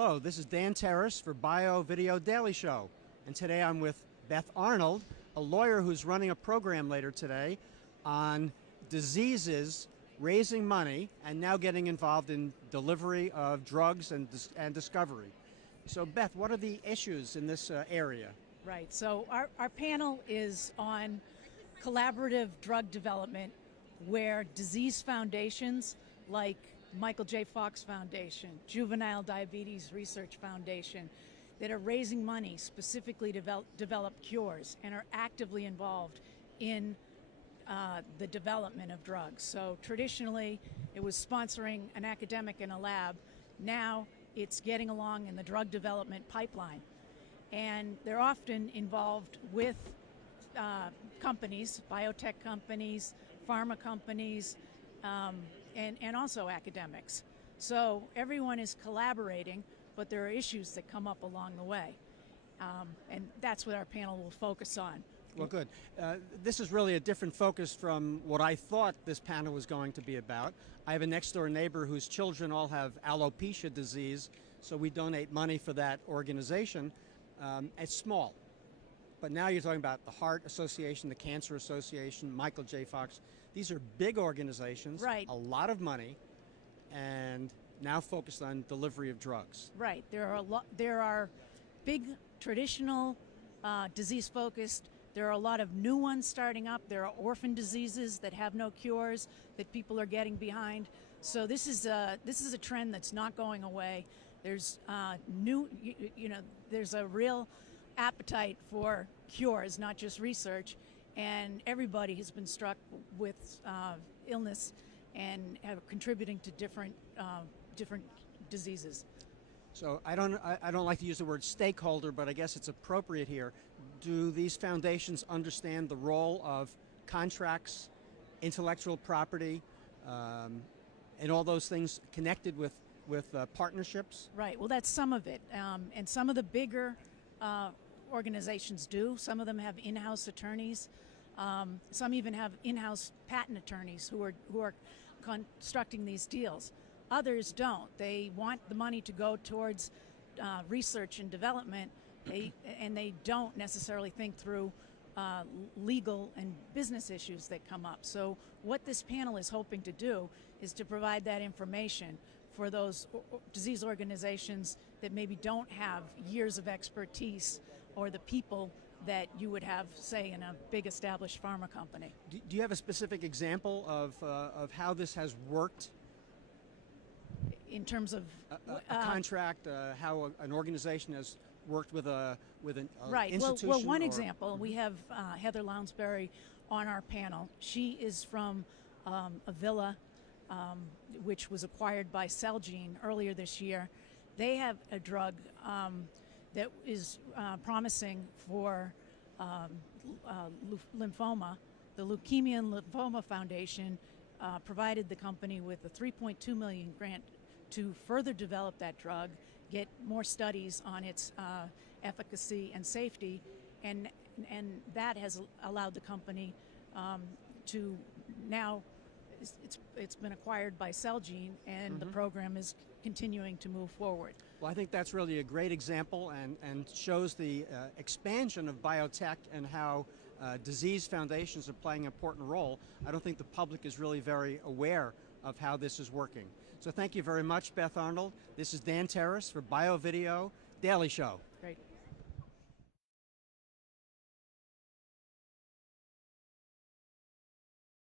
Hello, this is Dan Terrace for Bio Video Daily Show. And today I'm with Beth Arnold, a lawyer who's running a program later today on diseases, raising money, and now getting involved in delivery of drugs and discovery. So Beth, what are the issues in this area? Right, so our panel is on collaborative drug development where disease foundations like Michael J. Fox Foundation, Juvenile Diabetes Research Foundation, that are raising money specifically to develop cures and are actively involved in the development of drugs. So traditionally, it was sponsoring an academic in a lab. Now it's getting along in the drug development pipeline. And they're often involved with companies, biotech companies, pharma companies, and also academics. So everyone is collaborating, but there are issues that come up along the way. And that's what our panel will focus on. Well, good. This is really a different focus from what I thought this panel was going to be about. I have a next-door neighbor whose children all have alopecia disease, so we donate money for that organization. It's small. But now you're talking about the Heart Association, the Cancer Association, Michael J. Fox. These are big organizations, right. A lot of money, and now focused on delivery of drugs. Right. There are big traditional disease-focused. There are a lot of new ones starting up. There are orphan diseases that have no cures that people are getting behind. So this is a trend that's not going away. There's there's a real appetite for cures, not just research, and everybody has been struck with illness and have contributing to different diseases. So I don't like to use the word stakeholder, but I guess it's appropriate here. Do these foundations understand the role of contracts, intellectual property, and all those things connected with partnerships? Right. Well, that's some of it, and some of the bigger organizations do. Some of them have in-house attorneys. Some even have in-house patent attorneys who are constructing these deals. Others don't. They want the money to go towards research and development, and they don't necessarily think through legal and business issues that come up. So what this panel is hoping to do is to provide that information for those disease organizations that maybe don't have years of expertise or the people that you would have, say, in a big established pharma company. Do you have a specific example of how this has worked? In terms of a contract, how an organization has worked with an right. institution? Well, one example, we have Heather Lounsbury on our panel. She is from Avila, which was acquired by Celgene earlier this year. They have a drug that is promising for lymphoma. The Leukemia and Lymphoma Foundation provided the company with a $3.2 million grant to further develop that drug, get more studies on its efficacy and safety, and that has allowed the company to now. It's been acquired by Celgene, and the program is continuing to move forward. Well, I think that's really a great example and shows the expansion of biotech and how disease foundations are playing an important role. I don't think the public is really very aware of how this is working. So thank you very much, Beth Arnold. This is Dan Terrace for Bio Video Daily Show. Great.